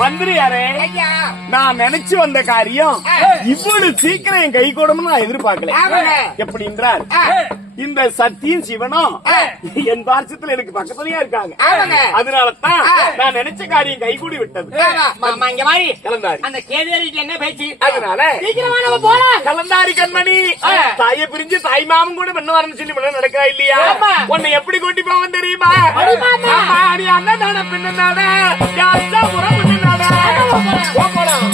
மந்திரியாரே, நான் நினைச்சு வந்த காரியம் இவ்வளவு சீக்கிரம் என் கை கூடும் நான் எதிர்பார்க்கல. எப்படி என்றால் இந்த சத்தியும் சிவனும் என் பார்சத்துல எனக்கு பக்கத்துலயே இருக்காங்க. அதனாலதான் நான் நினைச்ச காரியம் கைகூடி விட்டது. கலந்தாரி அந்த கேதேரிக்கு என்ன பேச்சு? அதனால கலந்தாரி கண்மணி தாயை பிரிஞ்சு தாய் மாமன் கூட பண்ண வரணும் சொல்லி நடக்கா இல்லையா? உன்னை எப்படி கூட்டி போவன் தெரியுமா? நீ அண்ணன் பின்னாட உரம் பின்னாட போலாம்.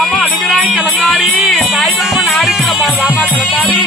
அம்மா அழுகிறாய் கலந்தாரி, தாய்மாமன் ஆடிக்கிறமா ராமா கலந்தாரி.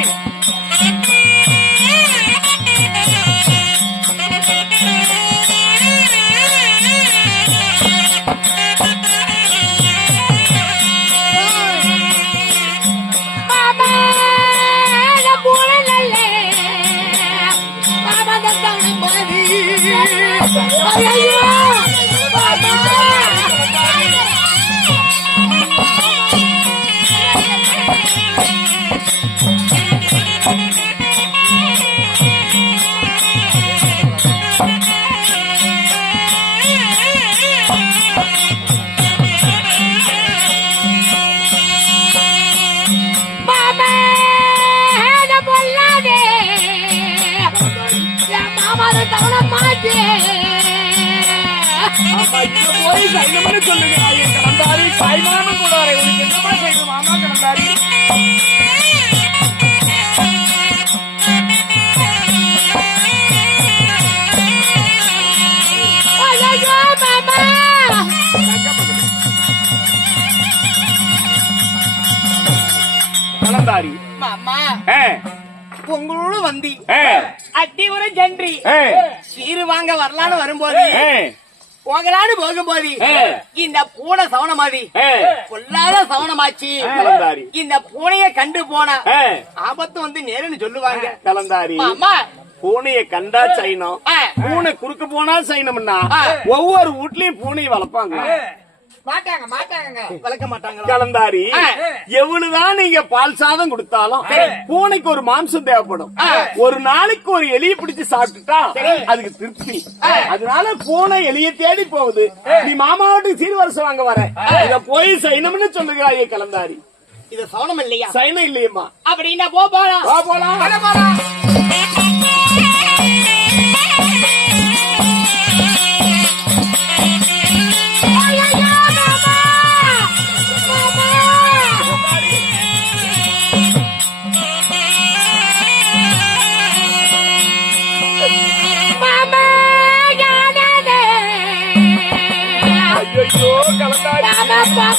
சொல்லுங்க கலந்தாரி, தாய்மாமன் கூட வர உனக்கு என்னமா செய்யும் மாமா கலந்தாரி? கலந்தாரி மாமா உங்களோட வந்தி அட்டி ஒரு ஜன்றி சீரு வாங்க வரலான்னு வரும்போது போகலான்னு போகும்போது இந்த பூனை சவனமாதி கொல்லாத சவனமாச்சு. இந்த பூனைய கண்டு போன ஆபத்து வந்து நேருன்னு சொல்லுவாங்க. கலந்தாரி மாமா பூனையை கண்டா சைனம், பூனை குறுக்க போனா சைனம்னா ஒவ்வொரு வீட்லயும் பூனையை வளர்ப்பாங்க. வளர்க்க மாட்டாங்க. கலந்தாரி எவ்வளவுதான் நீங்க பால் சாதம் கொடுத்தாலும் பூனைக்கு ஒரு மாம்சம் தேவைப்படும். ஒரு நாளைக்கு ஒரு எலியை பிடிச்சு சாப்பிட்டுட்டா அதுக்கு திருப்தி. அதனால பூனை எலியை தேடி போகுது. நீ மாமாவோட்டு சீர்வரிசை வாங்க வர இத போய் சைனம்னு சொல்லுகிறாயே கலந்தாரி. இது சவனம் இல்லையா? சைனம் இல்லையம்மா. அப்படின்னா போலாம்.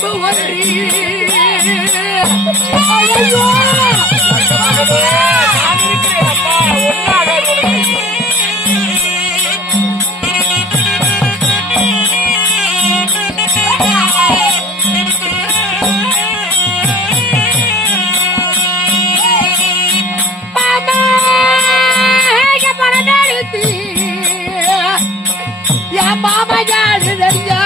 பாம்பு ஒன்றி ஐயோ நான் இருக்கிறேன் அப்பா ஒன்னாக மாமா யாரு தெரியா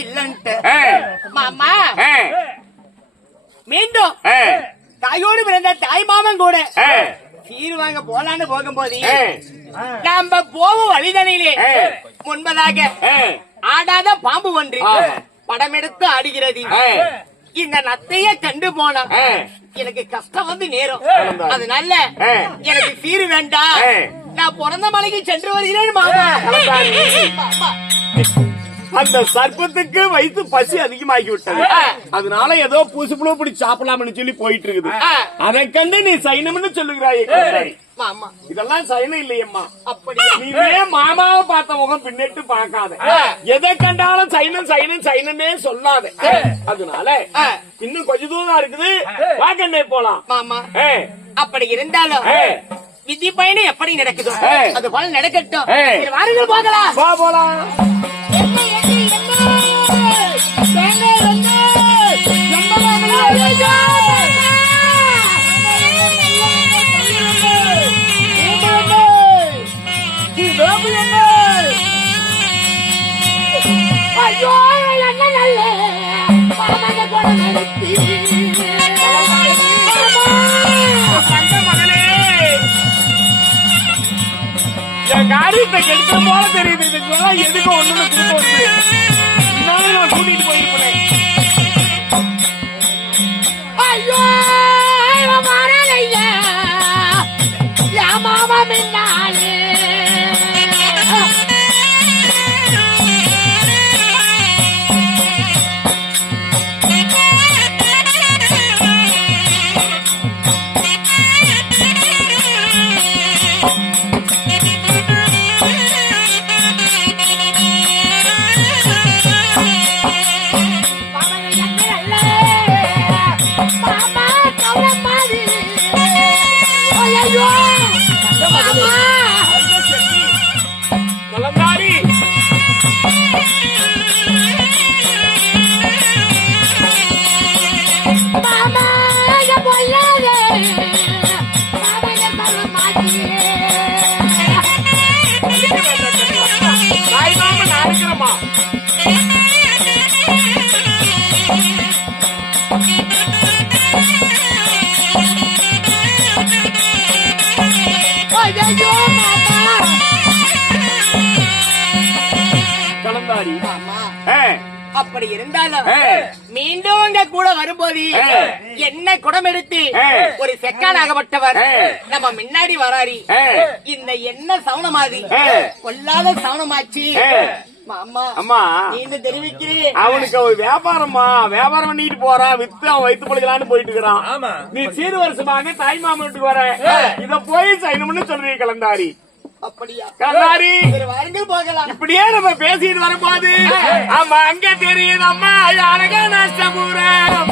இல்லன்ட்டு மாமா மீண்டும் தாயோடு பிறந்த தாய் மாமன் கூட சீர் வாங்க போலான்னு போகும்போது நம்ம போவோம் வழிதனையிலே முன்பதாக ஆடாத பாம்பு ஒன்று படம் எடுத்து ஆடுகிறது. இந்த நத்தைய கண்டு போன எனக்கு கஷ்டம் வந்து நேரும். அதனால எனக்கு சீரு வேண்டாம், நான் பிறந்த மலைக்கு சென்று வருகிறேன் மாமா. அந்த சர்ப்பத்துக்கு வயிற்று பசி அதிகமாகி விட்டது. அதனால ஏதோ பூசு புழு பிடி சாப்பிடலாம்னு சொல்லி போயிட்டு இருக்குது. அதை கண்டு நீ சைனம்னு சொல்லுகிறாய். இதெல்லாம் சைனம் இல்லையம்மா. நீவே மாமாவை பார்த்த முகம் பின்னிட்டு பார்க்காத. எதை கண்டாலும் சைனம் சைனம் சைனமே சொல்லாத. அதனால இன்னும் கொஞ்ச தூரம் இருக்குது, வாக்கண்ணே போலாம் மாமா. அப்படி இருந்தாலும் விதி பயணம் எப்படி நடக்குதோ அது போல நடக்கட்டும். வாருங்கள் போகலாம். போலாம். ஐயோ என்ன நல்ல மாமனை கூட நடத்தி என் காரியத்தை கெடுக்கிற போல தெரியுது. இதுக்கெல்லாம் எதுக்கு ஒண்ணு கூட்டிட்டு போயிருப்பேன். ஐயோ மாறலையா மாமா மின்னாலே அப்படி இருந்தாலும் மீண்டும் உங்க கூட வரும்போது என்ன குடம் எடுத்து ஒரு செக்கானாகப்பட்டவர் நம்ம முன்னாடி வராரி. இந்த என்ன சவுனமாதி கொல்லாத சவுனமாச்சு அம்மா. நீங்க தெரிவிக்கிறேன் அவனுக்கு ஒரு வியாபாரம் பண்ணிட்டு போறான், வித்து அவன் வைத்து பழகலான்னு போயிட்டு இருக்கிறான். நீ சீர் வருஷமாக தாய் மாமன் வீட்டுக்கு வர, இத போய் சைனம்னு சொல்றீங்க கலந்தாரி. அப்படியா கலந்தாரி போகலாம். இப்படியே நம்ம பேசிட்டு வரும்போது ஆமா அங்க தெரியுது அம்மா அழகா நஷ்டபூரம்.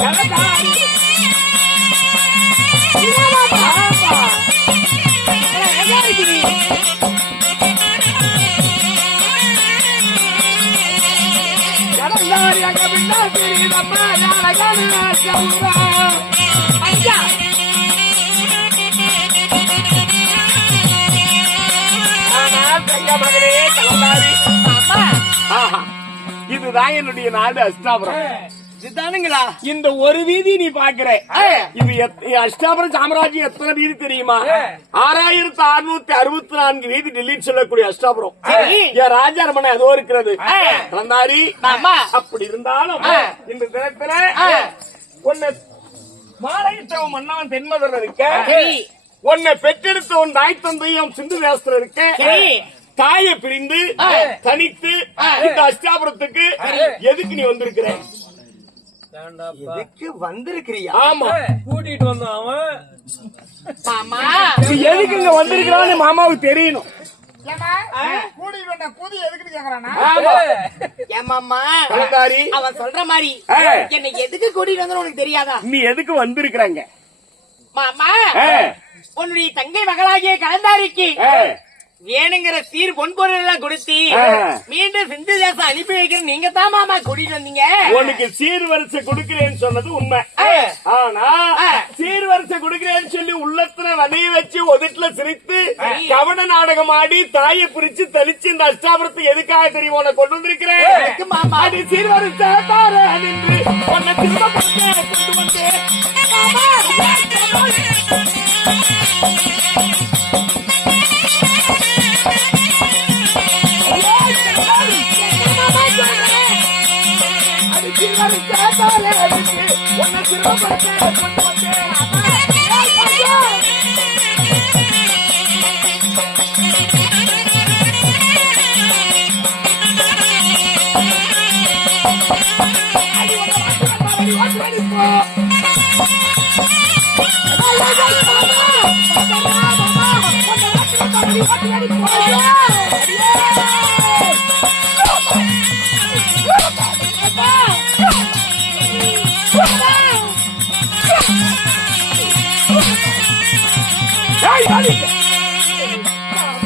கலந்தாரி இதுதான் என்னுடைய நாடு அஸ்தாபுரம். இதுதானுங்களா? இந்த ஒரு வீதி நீ பாக்குற, இது அஷ்டாபுரம் சாம்ராஜ்யம் எத்தனை வீதி தெரியுமா? 6664 வீதி டெல்லி சொல்லக்கூடிய அஷ்டாபுரம். என் ராஜாரமனை அதோ இருக்கிறது. கலந்தாரி. அப்படி இருந்தாலும் இந்த தினத்துல உன்னை மாலையிட்டவன் மன்னவன் தென்மதுரை இருக்க, உன்னை பெற்றெடுத்த உன் தாய் தந்தையும் சிந்து தேசத்துல இருக்க, தாயை பிரிந்து தனித்து இந்த அஷ்டாபுரத்துக்கு எதுக்கு நீ வந்திருக்கிற? எதுக்கு வந்திருக்கிறியா? ஆமா, கூட்டிட்டு வந்தான் அவன். மாமா நீ எதுக்கு இங்க வந்திருக்கிறான்னு மாமாவுக்கு தெரியணும். அவன் சொல்ற மாதிரி என்னை எதுக்கு கூட்டிட்டு வந்தா உனக்கு தெரியாதா? நீ எதுக்கு வந்திருக்கிறாங்க? மாமா, உன்னுடைய தங்கை மகளாகிய கலந்தாரிக்கு வேணுங்கிற சீர் பொன்பொருள் எல்லாம் கொடுத்து மீண்டும் சிந்து தேசம் அனுப்பி வைக்கிற நீங்க தான் மாமா கூட்டிட்டு வந்தீங்க. உனக்கு சீர்வரிசை கொடுக்கிறேன்னு சொன்னது உண்மை. ஆனா சீர்வரிசை கொடுக்கிறேன்னு சொல்லி உள்ளத்துல வதைய வச்சு ஒதுட்டுல சிரித்து கவன நாடகம் ஆடி தாயை பிரிச்சு தலிச்சு இந்த அஷ்டாபுரத்துக்கு எதுக்காக தெரியும் உன்னை கொண்டு வந்திருக்கிறேன். மாமா அது சீர்வரிசை தார நின்று உன்னை திரும்ப கொண்டு வந்தேன்.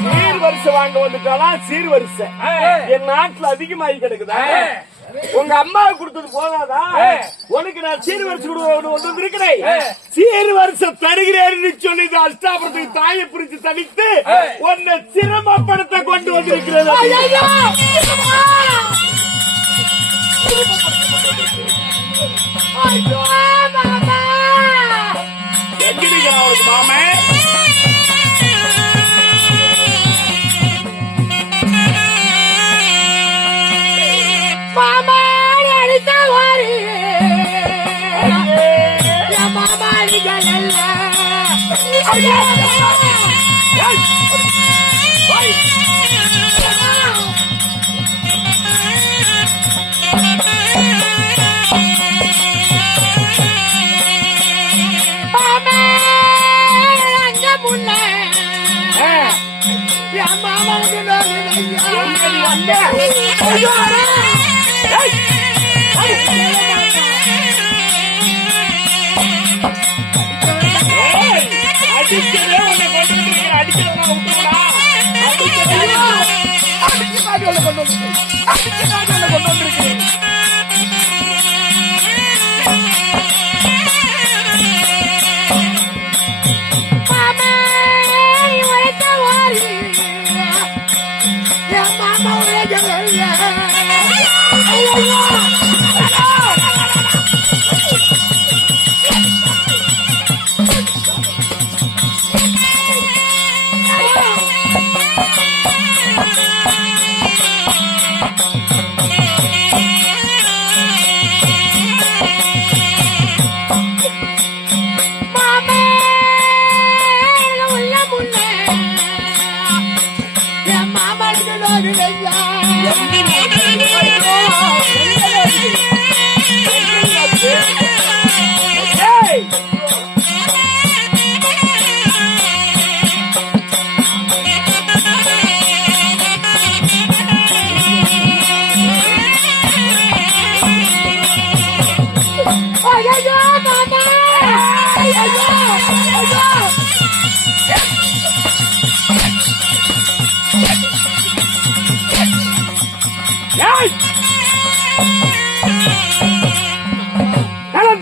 சீர்வரிசை வாங்க வந்துட்டாலா? சீர்வரிசை என் நாட்டுல அதிகமாகி கிடக்குதா? உங்க அம்மாவுக்கு கொடுத்தது போதாதா? உனக்கு நான் சீர்வரிசை கொண்டு இருக்கிறேன். சீர்வரிசை தருகிறேன்னு சொல்லி அஷ்டாபுரத்துக்கு தாயை பிரிச்சு தனித்து உன்னை சிரமப்படுத்த கொண்டு வந்திருக்கிறது. எங்கிட்டு அவனுக்கு மாமே அடிக்கவே உன்னை கொண்டு வந்திருக்கிற. அடிக்கிறவனா விட்டுடா. அடிக்க கொண்டு வந்திருக்கிறேன்.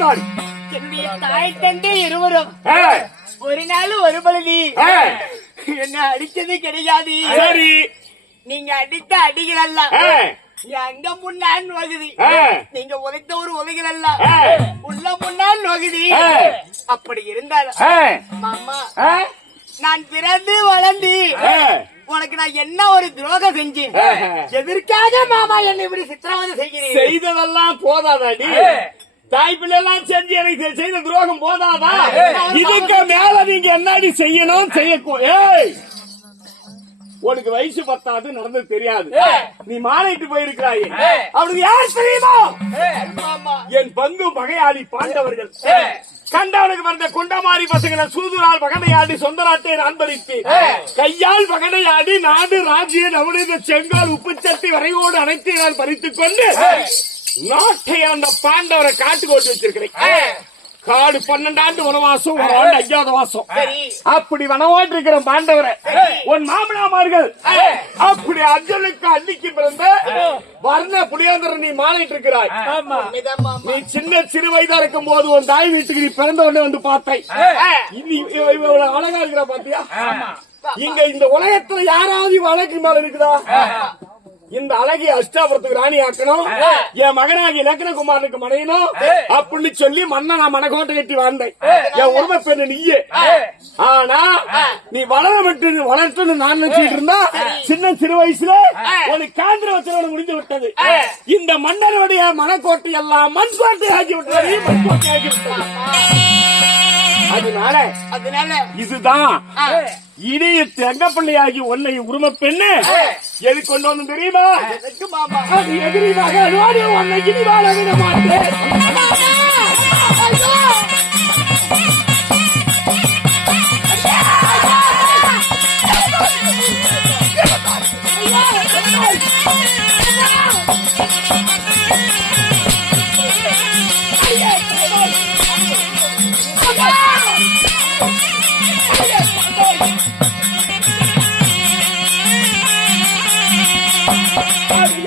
கோபக்காரி. என்னுடைய தாய் தந்தை இருவரும் ஆ, ஒரு நாள் ஒரு பொழுது ஆ, என்ன அடிச்சது கிடையாது. சரி. நீங்க அடித்த அடிகள் அல்ல ஆ, அங்க முன்னாள் நோகுதி. ஆ, நீங்க உதைத்த ஒரு உதைகள் அல்ல ஆ, உள்ள முன்னாள் நோகுதி. ஆ. அப்படி இருந்தாலும் ஆ, மாமா ஆ, நான் பிறந்து வளர்ந்து ஆ. உனக்கு நான் என்ன ஒரு துரோகம் செஞ்சேன்? எதற்காக மாமா என்னை இப்படி சித்திரவதை செய்கிறீர்கள்? செய்ததெல்லாம் போதாதாடி? தாய் பிள்ளை எல்லாம் செஞ்சு எனக்கு செய்த துரோகம் போதாதா? இதுக்கு மேல நீங்க என்னடி செய்யணும் ஏய், உனக்கு வயசு பத்தாது, நடந்தது தெரியாது. நீ மாலையிட்டு போயிருக்கிறாய். அவனுக்கு யார் தெரியுமா? மாமா என் பங்கு பகையாளி பாண்டவர்கள். கண்டவனுக்கு வந்த குண்டமாரி பசங்களை சூதுரால் பகனையாடி சொந்த நாட்டை அன்பளித்து கையால் பகனையாடி நாடு ராஜ்ய நவநீத செங்கோல் உப்புச்சட்டி வரைவோடு அனைத்து நான் பறித்துக் கொண்டு நாட்டை அந்த பாண்டவரை காட்டு கோட்டு வச்சிருக்கிறேன். காடு 12 ஆண்டு வனவாசம், 1 ஆண்டு அஜ்ஞாதவாசம். அப்படி வனவாட்டு இருக்கிற பாண்டவரை உன் மாமனாமார்கள் அப்படி அர்ஜுனுக்கு அன்னைக்கு பிறந்த வர்ண புளியாந்தரன் நீ மாலையிட்டு இருக்கிறாய். நீ சின்ன சிறு வயதா இருக்கும் போது உன் தாய் வீட்டுக்கு நீ பிறந்த உடனே வந்து பார்த்தாய். இவ்வளவு அழகா இருக்கிறா பாத்தியா? இங்க இந்த உலகத்துல யாராவது இவ அழகு மேல இருக்குதா? இந்த அழகிய அஷ்டாபுரத்துக்கு ராணி ஆக்கணும், என் மகனாகிய இலக்கணகுமாரனுக்கு மனையணும் அப்படின்னு சொல்லி மன்னனா மனக்கோட்டை கட்டி வாழ்ந்தேன். என் உரிமை பெண்ணு நீயே. ஆனா நீ வளர்த்துன்னு நான் நினைச்சிட்டு இருந்தா சின்ன சிறு வயசுல ஒரு கேந்திர வச்சவன முடிந்து விட்டது. இந்த மன்னருடைய மனக்கோட்டை எல்லாம் மண் கோட்டை ஆகி விட்டது, மண் கோட்டை ஆகி விட்டது. அதனால இதுதான் இனிய தங்கப்பள்ளியாகி உன்னை உரிமை பெண்ணு எது கொண்டு வந்து தெரியுமா? அது எதிரியாக உன்னை இனி வாழ விட மாட்டேன்.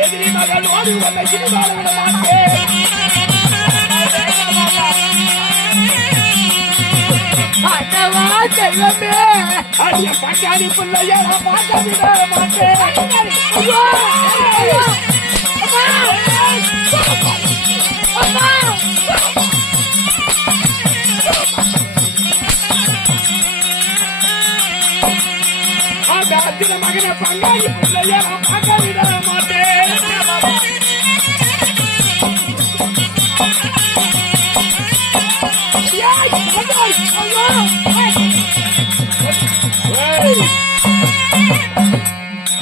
எதிரி மகன் ஓடி உன்னை இனி வாழ விட மாட்டேன். அடிய பட்டாணி பிள்ளைய பார்க்க விட மாட்டேன். அந்த அர்ஜுன மகனை பங்காளி பிள்ளைய பார்க்க விட மாட்டேன்.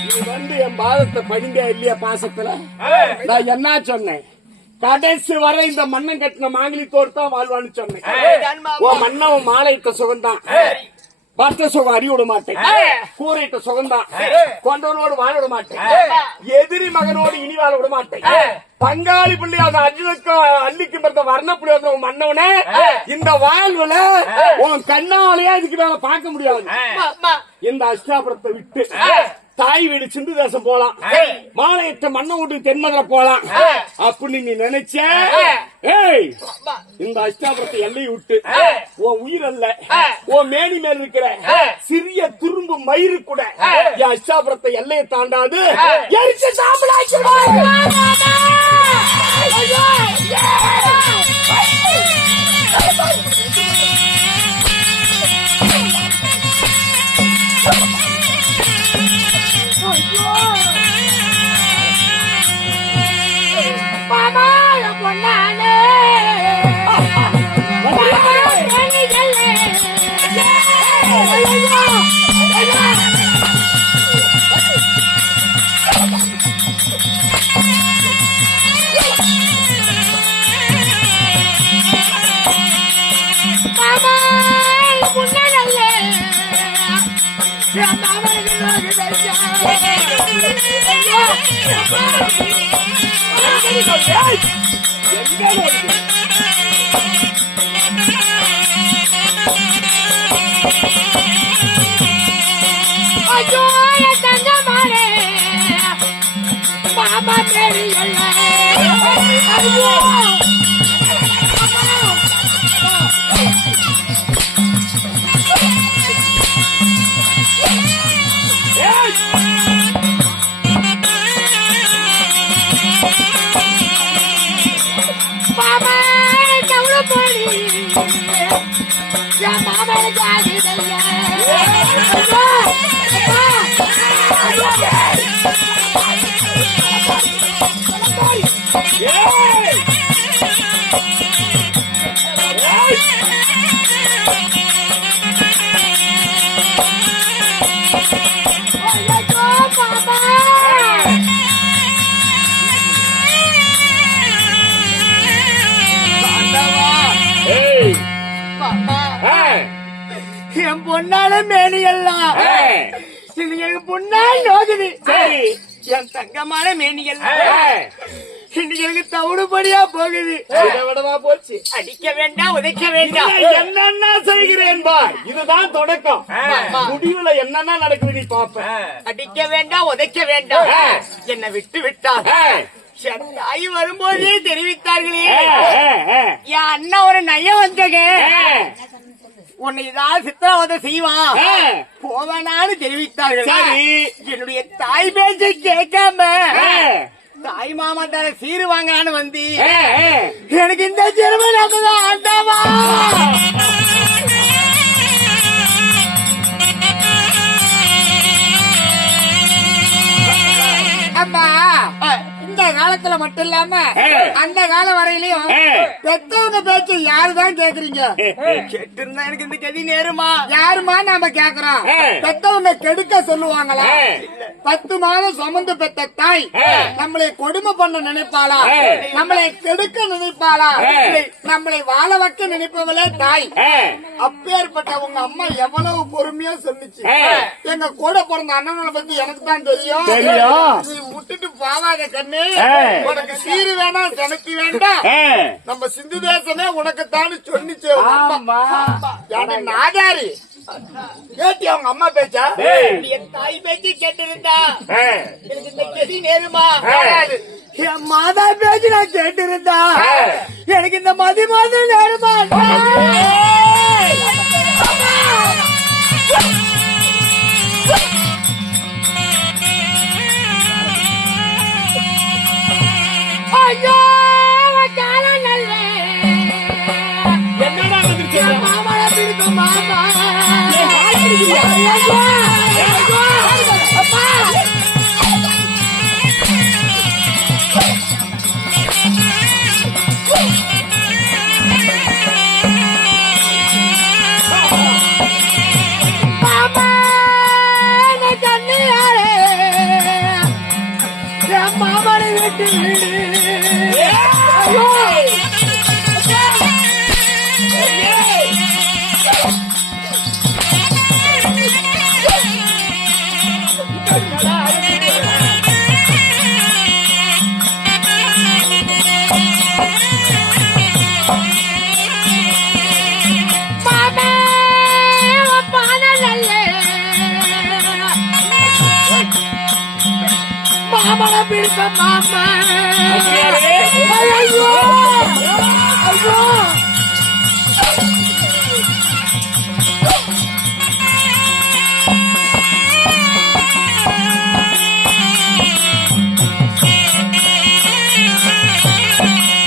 நீ வந்து என் பாதத்தை படிங்க இல்லையா? பாசத்துல நான் என்ன சொன்னேன்? கடைசி வரை இந்த மண்ணம் கட்டின மாங்கலித்தோடு தான் வாழ்வான்னு சொன்னேன். உன் மன்னவன் மாலையிட்ட சுகம்தான், பட்ட சுகம் அறிய விட மாட்டேன். கூரையிட்ட சுகம்தான், கொண்டவனோடு வாழ விட மாட்டேன். எதிரி மகனோடு இனி வாழ விட மாட்டேன். பங்காளி பிள்ளை அந்த அர்ஜுனுக்கு அள்ளிக்கு பிறந்த வர்ணப்புள்ளி வந்த மன்னவனே இந்த வாழ்வுல உன் கண்ணாலேயே இதுக்கு மேல பார்க்க முடியாது. இந்த அஷ்டாபுரத்தை விட்டு தாய் வீடு சிந்து தேசம் போலாம், மாலையற்ற மண்ண வீட்டு தென்மதுரை போலாம் அப்படின்னு நீ நினைச்ச. ஏய், இந்த அஷ்டாபுரத்தை எல்லையை விட்டு உன் உயிர் அல்ல, உன் மேனி மேல் இருக்கிற சிறிய துரும்பு மயிறு கூட என் அஷ்டாபுரத்தை எல்லையை தாண்டாது எரிச்சு சாம்பலாக்கிடுவாங்க. என் மாமனுக்கு ஆகுதையா. என் பொண்ணால மேனி எல்லாம் இன்னைக்கு பொண்ணால் நோகுது. என் தங்கமான மேனி எல்லாம் இன்னைக்கு எனக்கு தவிடுபடியா போகுது. போச்சு. அடிக்க வேண்டாம், உதைக்க வேண்டாம், என்னென்ன செய்கிறேன் பார். இதுதான் தொடக்கம். முடிவுல என்னென்ன நடக்குது நீ பாப்ப. அடிக்க வேண்டாம், உதைக்க வேண்டாம், என்னை விட்டு விட்டார். என் தாய் வரும்போதே தெரிவித்தார்களே என் அண்ணா ஒரு நயம் வந்தக உன்னை ஏதாவது சித்திரவதை செய்வான் போவனான்னு தெரிவித்தார்கள். என்னுடைய தாய் பேச்சை கேட்காம தாய் மாமா தர சீரு வாங்கலான்னு வந்து எனக்கு இந்த சிறுமை நடந்ததா ஆண்டாவா. அம்மா இந்த காலத்துல மட்டும் இல்லாம அந்த காலம் வரையிலயும் பெத்தவங்க பேச்சு யாருதான் கேக்குறீங்க? கேட்டு இருந்தா எனக்கு இந்த கதி நேருமா? யாருமா நாம கேக்குறோம்? பெத்தவங்க கெடுக்க சொல்லுவாங்களா? 10 மாதம் சுமந்து பெத்த தாய் நம்மளை கொடுமை பண்ண நினைப்பாளா? நம்மளை கெடுக்க நினைப்பாளா? நம்மளை வாழ வைக்க நினைப்பவளே தாய். அப்பேற்பட்ட உங்க அம்மா எவ்வளவு பொறுமையா சொல்லுச்சு. எங்க கூட பிறந்த அண்ணனை பத்தி எனக்கு தான் தெரியும். நீ விட்டுட்டு பாவாத கண்ணு, உனக்கு சீரு வேணாம், சனத்தி வேண்டாம், நம்ம சிந்து தேசமே உனக்கு தானு சொன்னிச்சு. நாதாரி கேட்டி அவங்க அம்மா பேச்சா? என் தாய் பேச்சு கேட்டிருந்தா எனக்கு இந்த கதி நேருமா? என் மாதா பேச்சு நான் கேட்டிருந்தா எனக்கு இந்த மதி மாதம் நேருமா? ஐயோ காலம் நல்ல என்னடா மாமா இருக்கு மாமா. மாமனை விட்டு மாமனை பிடிக்க மாமா